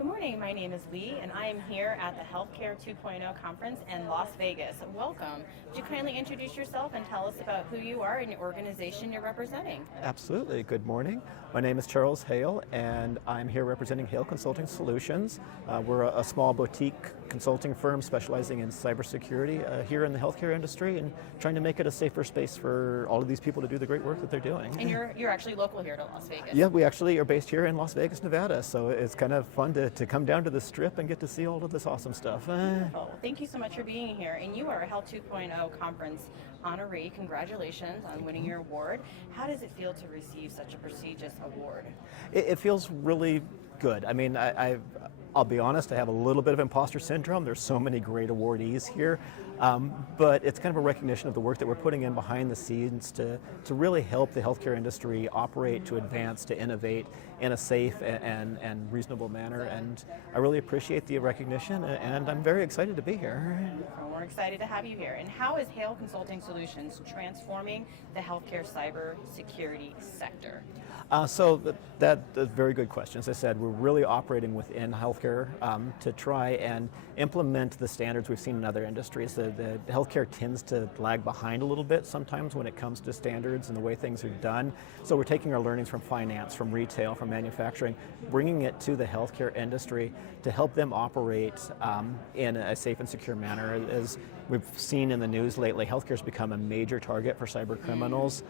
Good morning, my name is Lee, and I am here at the Healthcare 2.0 conference in Las Vegas. Welcome. Would you kindly introduce yourself and tell us about who you are and your organization you're representing? Absolutely. Good morning. My name is Charles Hale, and I'm here representing Hale Consulting Solutions. We're a small boutique consulting firm specializing in cybersecurity here in the healthcare industry and trying to make it a safer space for all of these people to do the great work that they're doing. And you're actually local here to Las Vegas. Yeah, we actually are based here in Las Vegas, Nevada, so it's kind of fun to come down to the Strip and get to see all of this awesome stuff. Well, thank you so much for being here. And you are a Health 2.0 conference honoree. Congratulations on winning your award. How does it feel to receive such a prestigious award? It feels really good. I mean, I'll be honest, I have a little bit of imposter syndrome. There's so many great awardees here, but it's kind of a recognition of the work that we're putting in behind the scenes to really help the healthcare industry operate, to advance, to innovate in a safe and reasonable manner. And I really appreciate the recognition, and I'm very excited to be here. Well, we're excited to have you here. And how is Hale Consulting Solutions transforming the healthcare cyber security sector? So that's a very good question. As I said, we're really operating within healthcare to try and implement the standards we've seen in other industries. The healthcare tends to lag behind a little bit sometimes when it comes to standards and the way things are done. So we're taking our learnings from finance, from retail, from manufacturing, bringing it to the healthcare industry to help them operate in a safe and secure manner. As we've seen in the news lately, healthcare's become a major target for cyber criminals,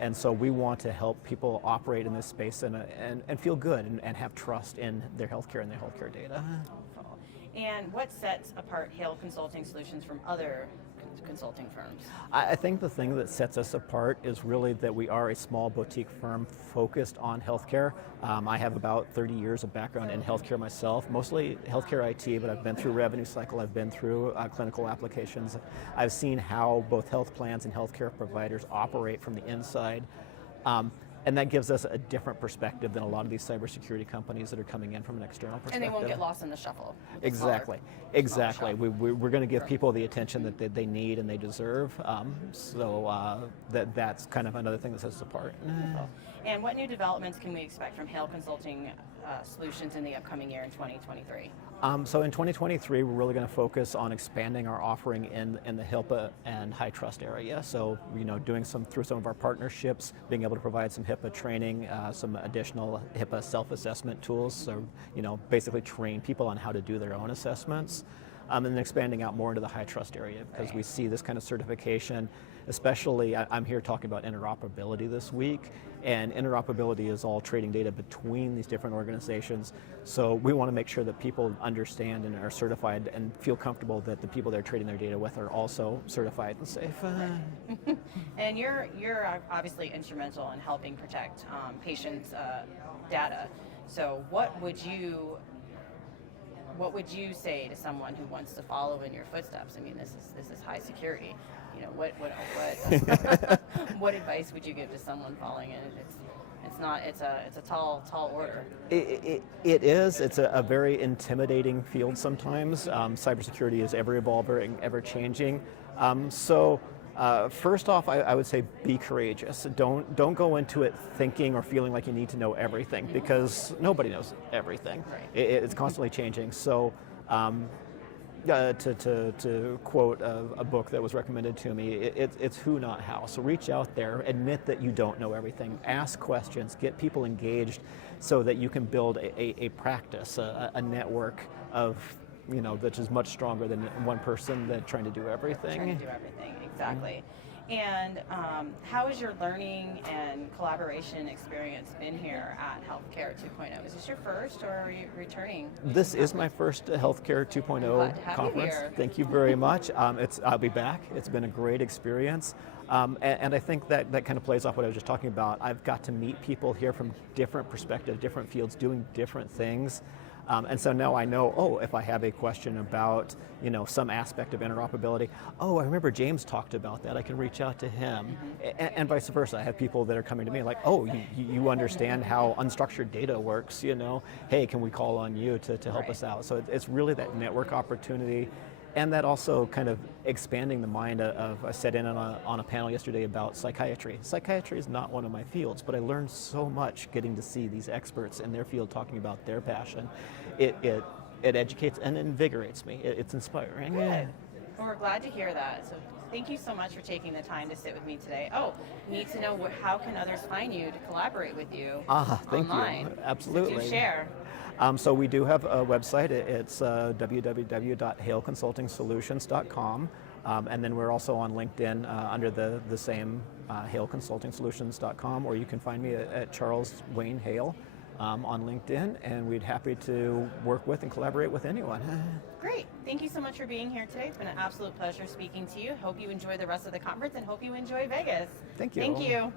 and so we want to help people operate in this space and feel good and have trust in their healthcare and their healthcare data. And what sets apart Hale Consulting Solutions from other consulting firms? I think the thing that sets us apart is really that we are a small boutique firm focused on healthcare. I have about 30 years of background in healthcare myself, mostly healthcare IT, but I've been through revenue cycle, I've been through clinical applications. I've seen how both health plans and healthcare providers operate from the inside. And that gives us a different perspective than a lot of these cybersecurity companies that are coming in from an external perspective. And they won't get lost in the shuffle. Exactly. We're going to give people the attention that they need and they deserve. That's kind of another thing that sets us apart. And what new developments can we expect from Hale Consulting Solutions in the upcoming year in 2023? So in 2023, we're really going to focus on expanding our offering in the HIPAA and high trust area. So, doing through some of our partnerships, being able to provide some HIPAA training, some additional HIPAA self-assessment tools. So, basically train people on how to do their own assessments. And then expanding out more into the high trust area because we see this kind of certification, especially I'm here talking about interoperability this week, and interoperability is all trading data between these different organizations. So we want to make sure that people understand and are certified and feel comfortable that the people they're trading their data with are also certified and safe. And you're obviously instrumental in helping protect patients' data. So what would you say to someone who wants to follow in your footsteps? I mean, this is high security. What what advice would you give to someone following in? It's a tall order. It is. It's a very intimidating field sometimes. Cybersecurity is ever evolving, ever changing. First off, I would say be courageous. Don't go into it thinking or feeling like you need to know everything because nobody knows everything. Right. It's constantly changing. So, to quote a book that was recommended to me, it's who, not how. So reach out there, admit that you don't know everything, ask questions, get people engaged, so that you can build a practice, a network of that is much stronger than one person that trying to do everything. Trying to do everything, exactly. And how has your learning and collaboration experience been here at Healthcare 2.0? Is this your first, or are you returning? This is my first Healthcare 2.0 Glad to have conference. you here. Thank you very much. I'll be back. It's been a great experience. And I think that kind of plays off what I was just talking about. I've got to meet people here from different perspectives, different fields, doing different things. And so now I know, if I have a question about, some aspect of interoperability, I remember James talked about that, I can reach out to him. And vice versa. I have people that are coming to me like, you understand how unstructured data works, hey, can we call on you to help us out? So it's really that network opportunity And that also kind of expanding the mind of, I sat in on a panel yesterday about psychiatry. Psychiatry is not one of my fields, but I learned so much getting to see these experts in their field talking about their passion. It educates and invigorates me. It's inspiring. Good. Well, we're glad to hear that. So thank you so much for taking the time to sit with me today. Oh, need to know how can others find you to collaborate with you Thank online? you. Absolutely. So do share. So we do have a website. It's www.haleconsultingsolutions.com. And then we're also on LinkedIn under the same haleconsultingsolutions.com, or you can find me at Charles Wayne Hale on LinkedIn, and we'd happy to work with and collaborate with anyone. Great. Thank you so much for being here today. It's been an absolute pleasure speaking to you. Hope you enjoy the rest of the conference and hope you enjoy Vegas. Thank you. Thank you.